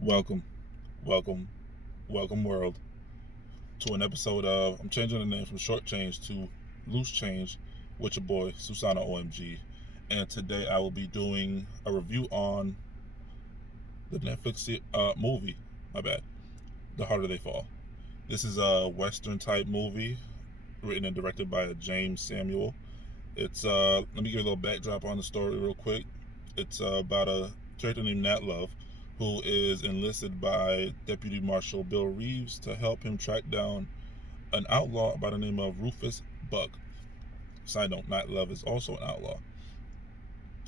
Welcome, welcome, welcome, world, to an episode of I'm changing the name from Short Change to Loose Change with your boy SussanOMG. And today I will be doing a review on the Netflix movie, my bad, The Harder They Fall. This is a Western type movie written and directed by James Samuel. It's let me give you a little backdrop on the story real quick. It's about a character named Nat Love who is enlisted by Deputy Marshal Bill Reeves to help him track down an outlaw by the name of Rufus Buck. Side note, Nat Love is also an outlaw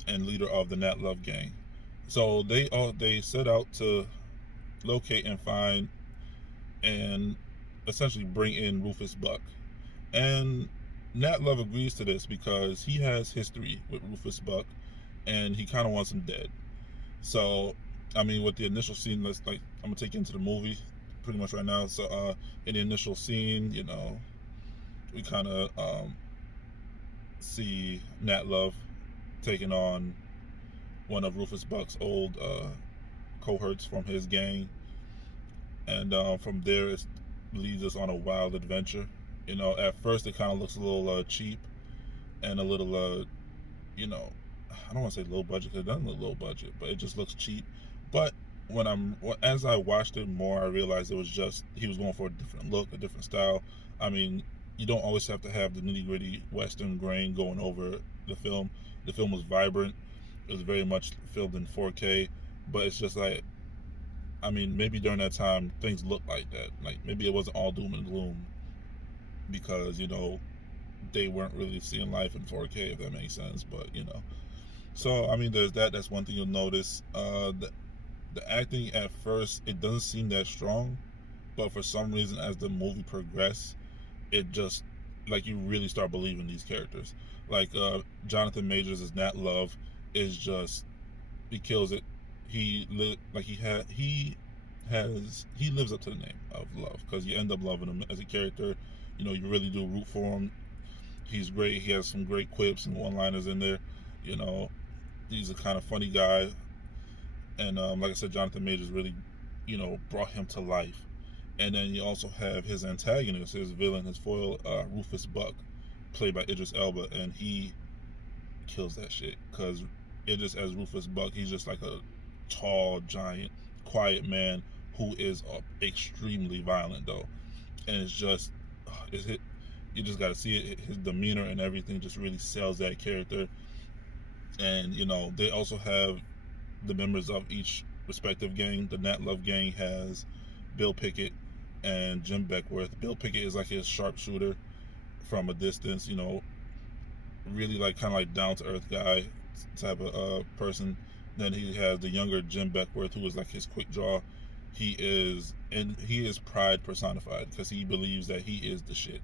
and leader of the Nat Love gang. So they set out to locate and find and essentially bring in Rufus Buck. And Nat Love agrees to this because he has history with Rufus Buck and he kind of wants him dead. So, I mean, with the initial scene, I'm gonna take you into the movie pretty much right now. So, in the initial scene, we kind of see Nat Love taking on one of Rufus Buck's old cohorts from his gang, and from there it leads us on a wild adventure. At first it kind of looks a little cheap and a little, I don't want to say low budget because it doesn't look low budget, but it just looks cheap. But as I watched it more, I realized it was just he was going for a different look, a different style. I mean, you don't always have to have the nitty gritty Western grain going over the film. The film was vibrant. It was very much filmed in 4K, but it's just like, I mean, maybe during that time things looked like that. Like maybe it wasn't all doom and gloom because they weren't really seeing life in 4K, if that makes sense. But so I mean, there's that. That's one thing you'll notice. The acting at first it doesn't seem that strong, but for some reason as the movie progresses, it just like you really start believing these characters. Like Jonathan Majors as Nat Love is just he kills it. He lives up to the name of Love because you end up loving him as a character. You really do root for him. He's great. He has some great quips and one-liners in there. You know, he's a kind of funny guy, and like I said, Jonathan Majors really, brought him to life. And then you also have his antagonist, his villain, his foil, Rufus Buck, played by Idris Elba, and he kills that shit because Idris as Rufus Buck, he's just like a tall, giant, quiet man who is extremely violent though, and it's just it's hit. You just got to see it. His demeanor and everything just really sells that character. And they also have the members of each respective gang. The Nat Love gang has Bill Pickett and Jim Beckworth. Bill Pickett is like his sharpshooter from a distance, really like kind of like down to earth guy type of person. Then he has the younger Jim Beckworth, who is like his quick draw. He is pride personified because he believes that he is the shit.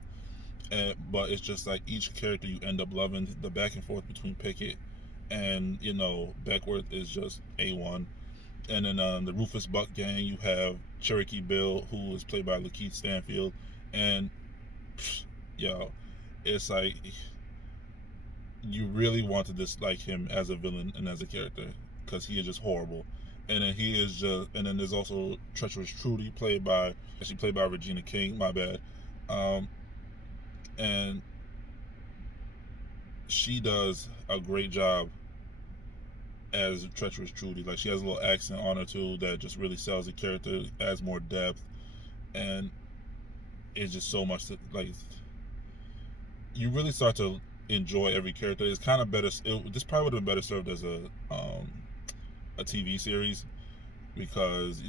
But it's just like each character you end up loving. The back and forth between Pickett and Beckworth is just A1. And then the Rufus Buck gang, you have Cherokee Bill, who is played by Lakeith Stanfield, and yo, it's like you really want to dislike him as a villain and as a character because he is just horrible. And then there's also Treacherous Trudy, played by Regina King. My bad. And she does a great job as Treacherous Trudy. Like she has a little accent on her too that just really sells the character, adds more depth, and it's just so much to, like, you really start to enjoy every character. It's kind of better. This probably would have been better served as a TV series because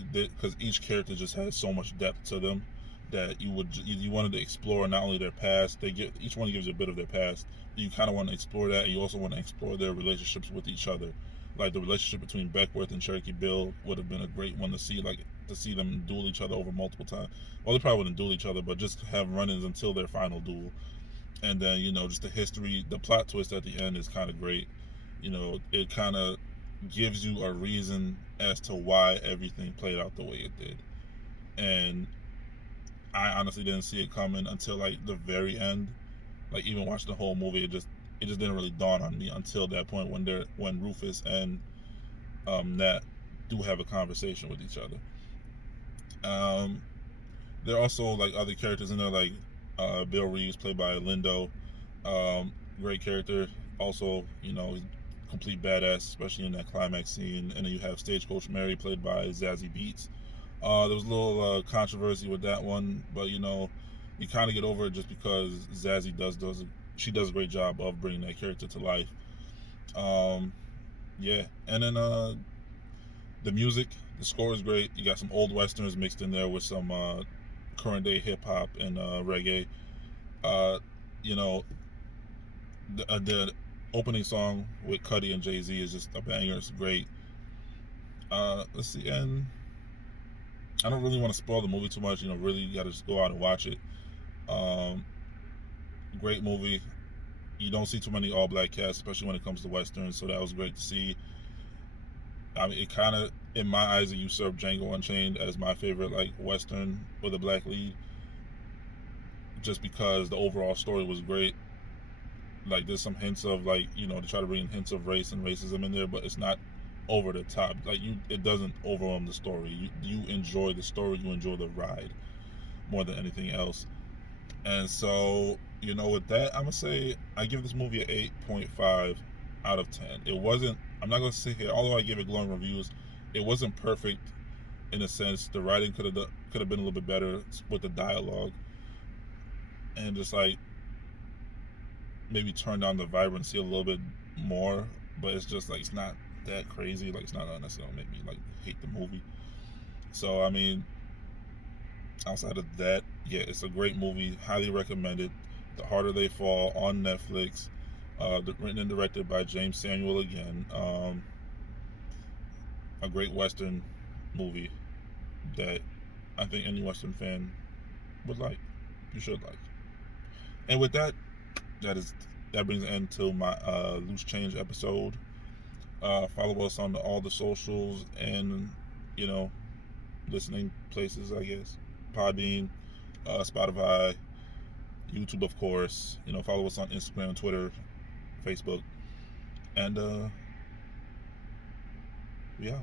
each character just has so much depth to them that you wanted to explore not only their past. Each one gives you a bit of their past. You kind of want to explore that, and you also want to explore their relationships with each other. Like the relationship between Beckworth and Cherokee Bill would have been a great one to see. Like to see them duel each other over multiple times. Well, they probably wouldn't duel each other, but just have run-ins until their final duel. And then just the history, the plot twist at the end is kind of great. It kind of gives you a reason as to why everything played out the way it did. And I honestly didn't see it coming until like the very end. Like even watching the whole movie, it just didn't really dawn on me until that point when Rufus and Nat do have a conversation with each other. There are also like other characters in there, like Bill Reeves, played by Lindo. Great character. Also, complete badass, especially in that climax scene. And then you have Stagecoach Mary, played by Zazie Beetz. There was a little controversy with that one, but you kind of get over it just because Zazie does a great job of bringing that character to life. Yeah, and then the music, the score is great. You got some old westerns mixed in there with some current day hip hop and reggae. Uh, you know, the opening song with Cudi and Jay-Z is just a banger. It's great. Let's see, and I don't really want to spoil the movie too much. Really, you got to just go out and watch it. Um, Great movie. You don't see too many all black casts, especially when it comes to westerns. So that was great to see. I mean, it kind of, in my eyes, it usurped Django Unchained as my favorite like western with a black lead, just because the overall story was great. Like, there's some hints of like, to try to bring in hints of race and racism in there, but it's not over the top. Like, it doesn't overwhelm the story. You enjoy the story, you enjoy the ride more than anything else. And so, with that, I'm gonna say I give this movie an 8.5 out of 10. It wasn't. I'm not gonna sit here, although I gave it glowing reviews. It wasn't perfect in a sense. The writing could have been a little bit better with the dialogue, and just like maybe turn down the vibrancy a little bit more. But it's just like, it's not that crazy. Like, it's not gonna necessarily make me like hate the movie. So I mean, outside of that, yeah, it's a great movie. Highly recommended. The Harder They Fall on Netflix. Written and directed by James Samuel again. A great Western movie that I think any Western fan would like. You should like. And with that, that brings an end to my Loose Change episode. Follow us on all the socials and listening places, I guess. Podbean, Spotify, YouTube, of course. Follow us on Instagram, Twitter, Facebook, and we out.